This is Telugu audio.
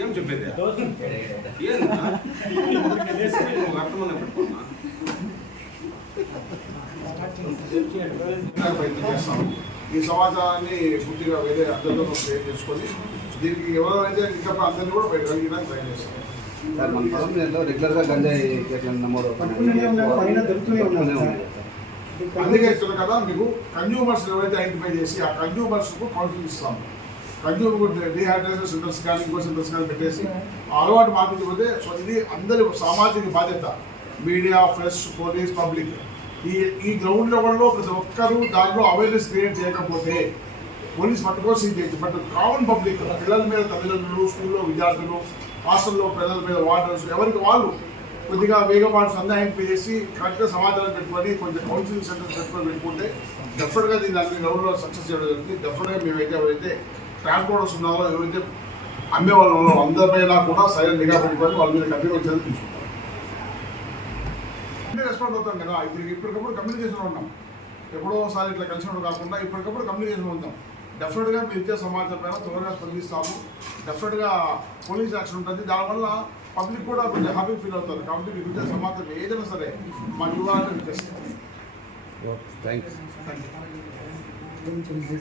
ఏం చెప్పేది ఈ సమాచారాన్ని పూర్తిగా వేరే అందరితో షేర్ చేసుకొని దీనికి ఎవరైతే ఇంకా అందరినీ కూడా బయట ట్రై చేస్తాం. సార్ మన పదకొండు రెగ్యులర్గా గంజాయి కేసులు నమోదు అందుకే ఇస్తున్నాం కదా మీకు కన్జ్యూమర్స్ ఎవరైతే ఐడెంటిఫై చేసి ఆ కన్జ్యూమర్స్కు కౌన్సిలింగ్ ఇస్తాం. కన్జ్యూమర్ డిహైడ్రేషన్ సెంటర్స్ కానీ ఇంకో సెంటర్స్ కానీ పెట్టేసి అలవాటు మార్పించకపోతే సో ఇది అందరి సామాజిక బాధ్యత. మీడియా, ప్రెస్, పోలీస్, పబ్లిక్ ఈ గ్రౌండ్ లెవెల్లో ప్రతి ఒక్కరూ దాంట్లో అవేర్నెస్ క్రియేట్ చేయకపోతే పోలీస్ పట్టుకోసి చేయొచ్చు. బట్ కామన్ పబ్లిక్ పిల్లల మీద తల్లిదండ్రులు, స్కూల్లో విద్యార్థులు, హాస్టల్లో పిల్లల మీద వార్డర్స్ ఎవరికి వాళ్ళు కొద్దిగా వేగపాటు సందేహింపై చేసి కరెక్ట్గా సమాచారం పెట్టుకొని కొంచెం కౌన్సిలింగ్ సెంటర్స్ పెట్టుకుంటే డెఫినెట్గా దీన్ని అన్ని గ్రౌండ్లో సక్సెస్ చేయడం జరుగుతుంది. డెఫినెట్గా మేమైతే ఎవరైతే ట్రాన్స్పోర్టర్స్ ఉన్నారో ఎవరైతే అమ్మే వాళ్ళు ఉన్నారో అందరిపైన కూడా సరైన నిఘా పెట్టుకొని వాళ్ళ మీద కంటిన్యూ చర్యలు తీసుకుంటాం. రెస్పాండ్ అవుతాం కదా. ఇప్పటికప్పుడు కమ్యూనికేషన్ ఉంటాం. ఎప్పుడో ఒకసారి ఇట్లా కలిసినప్పుడు కాకుండా ఇప్పటికప్పుడు కమ్యూనికేషన్ ఉంటాం. డెఫినెట్గా మీరు ఇచ్చే సమాచారం పైన త్వరగా స్పందిస్తాము. డెఫినెట్గా పోలీస్ యాక్షన్ ఉంటుంది. దానివల్ల పబ్లిక్ కూడా కొంచెం హ్యాపీ ఫీల్ అవుతారు. కాబట్టి మీకు ఇచ్చే సమాచారం ఏదైనా సరే మాకు ఇవ్వాలని రిక్వెస్ట్. Thank you.